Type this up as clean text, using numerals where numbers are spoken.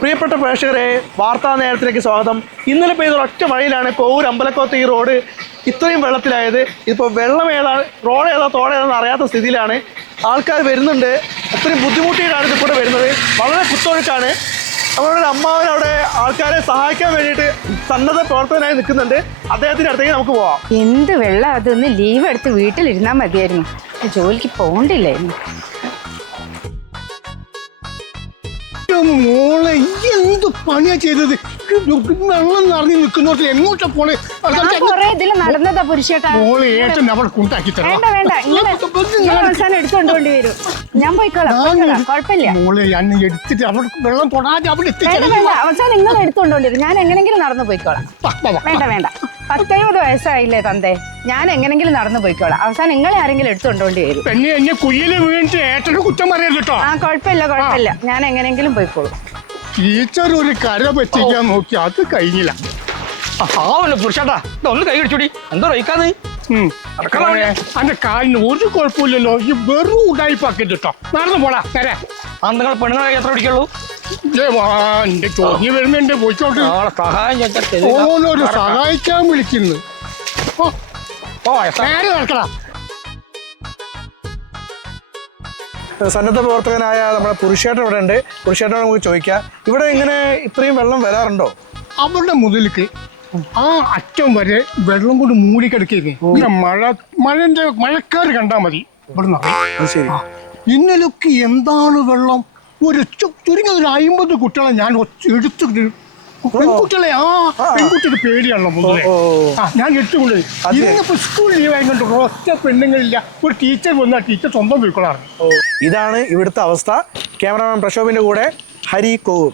പ്രിയപ്പെട്ട പ്രേക്ഷകരെ, വാർത്താ നേരത്തിലേക്ക് സ്വാഗതം. ഇന്നലെ പെയ്ത ഒറ്റ മഴയിലാണ് കോവൂർ അമ്പലക്കോത്ത് ഈ റോഡ് ഇത്രയും വെള്ളത്തിലായത്. ഇപ്പോൾ വെള്ളം ഏതാണ്, റോഡ് ഏതാ, തോട് ഏതാണെന്ന് അറിയാത്ത സ്ഥിതിയിലാണ്. ആൾക്കാർ വരുന്നുണ്ട്. അത്രയും ബുദ്ധിമുട്ടിയിട്ടാണ് ഇതിൽക്കൂടെ വരുന്നത്. വളരെ കുത്തൊഴുക്കാണ്. നമ്മളുടെ അമ്മാവൻ അവിടെ ആൾക്കാരെ സഹായിക്കാൻ വേണ്ടിയിട്ട് സന്നദ്ധ പ്രവർത്തകനായി നിൽക്കുന്നുണ്ട്. അദ്ദേഹത്തിൻ്റെ അടുത്തേക്ക് നമുക്ക് പോവാം. എന്ത് വെള്ളം, അതൊന്ന് ലീവ് എടുത്ത് വീട്ടിലിരുന്നാൽ മതിയായിരുന്നു, ജോലിക്ക് പോകണ്ടില്ലായിരുന്നു. മോളെ എന്ത് പണിയാ ചെയ്തത്? വെള്ളം നിറഞ്ഞു നിൽക്കുന്നോട്ട് എങ്ങോട്ടാ പോണേ? ഇതിൽ നടന്നതാ പുരുഷേട്ടാ. മോളെ ഏറ്റവും അവൾ കൊണ്ടാക്കി വേണ്ട വേണ്ട, അവസാനം എടുത്തുകൊണ്ടോണ്ടി വരും. ഞാൻ പോയിക്കോളാം, കുഴപ്പമില്ല. മോളെ ഞാൻ എടുത്തിട്ട് അവൾ വെള്ളം തൊടാതെ അവിടെ വേണ്ട, അവസാനം നിങ്ങൾ എടുത്തുകൊണ്ടോണ്ടി വരും. ഞാൻ എങ്ങനെങ്കിലും നടന്നു പോയിക്കോളാം. വേണ്ട വേണ്ട, 10-70 വയസ്സായില്ലേ തന്തേ, ഞാൻ എങ്ങനെങ്കിലും നടന്നു പോയിക്കോളാം. അവസാനം നിങ്ങളെ ആരെങ്കിലും എടുത്തുകൊണ്ടോണ്ടി വരും. എന്നെ കുയ്യില് വീണിട്ട് ഏറ്റവും കുറ്റം പറയരുത് കേട്ടോ. ആ കുഴപ്പമില്ല കുഴപ്പമില്ല, ഞാൻ എങ്ങനെങ്കിലും പോയിക്കോളൂ. ടീച്ചർ ഒരു കര പറ്റിക്കാൻ നോക്കി, അത് കഴിഞ്ഞില്ല. പുരുഷേട്ടാ, ഒന്ന് കൈ കടിച്ചോടി. എന്താ റയിക്കാന്ന്? അന്റെ കാലിന് ഒരു കുഴപ്പമില്ലല്ലോ. ഈ വെറും ഉടായിപ്പാക്കിട്ട് കേട്ടോ. നടന്നു പോടാ നേരെ. നിങ്ങൾ പെണ്ണുങ്ങളെ എത്ര പിടിക്കുള്ളൂ? എന്റെ ചോദ്യം വരുന്നുണ്ട്, പോയിക്കോട്ട്. ഓനൊരു സഹായിക്കാൻ വിളിക്കുന്നു. നേരെ നടക്കടാ. സന്നദ്ധ പ്രവർത്തകനായ നമ്മുടെ പുരുഷേട്ടൻ ഇവിടെ ഉണ്ട്. പുരുഷേട്ടനോട് നമുക്ക് ചോദിക്കാം, ഇവിടെ ഇങ്ങനെ ഇത്രയും വെള്ളം വരാറുണ്ടോ? അവരുടെ മുതലിക്ക് ആ അറ്റം വരെ വെള്ളം കൊണ്ട് മൂടിക്കിടക്കുന്നു. മഴക്കാർ കണ്ടാൽ മതി ഇവിടെ. ശരി. ഇന്നലൊക്കെ എന്താണ് വെള്ളം? ചുരുങ്ങിയത് ഒരു 50 കുട്ടികളെ ഞാൻ എടുത്തിട്ട്, പെൺകുട്ടികളെ പെൺകുട്ടിക്ക് പേടിയാണല്ലോ മുതലേ. ഞാൻ എടുത്തുകൊണ്ട് ഇന്നിപ്പോ സ്കൂൾ ലീവായതുകൊണ്ട് ഒറ്റ പെണ്ണുങ്ങളില്ല. ഒരു ടീച്ചർ വന്നാൽ ടീച്ചർ സ്വന്തം പോയിക്കൊള്ളാറ്. ഇതാണ് ഇവിടുത്തെ അവസ്ഥ. ക്യാമറാമാൻ പ്രശോഭിന്റെ കൂടെ ഹരി കോവൂർ.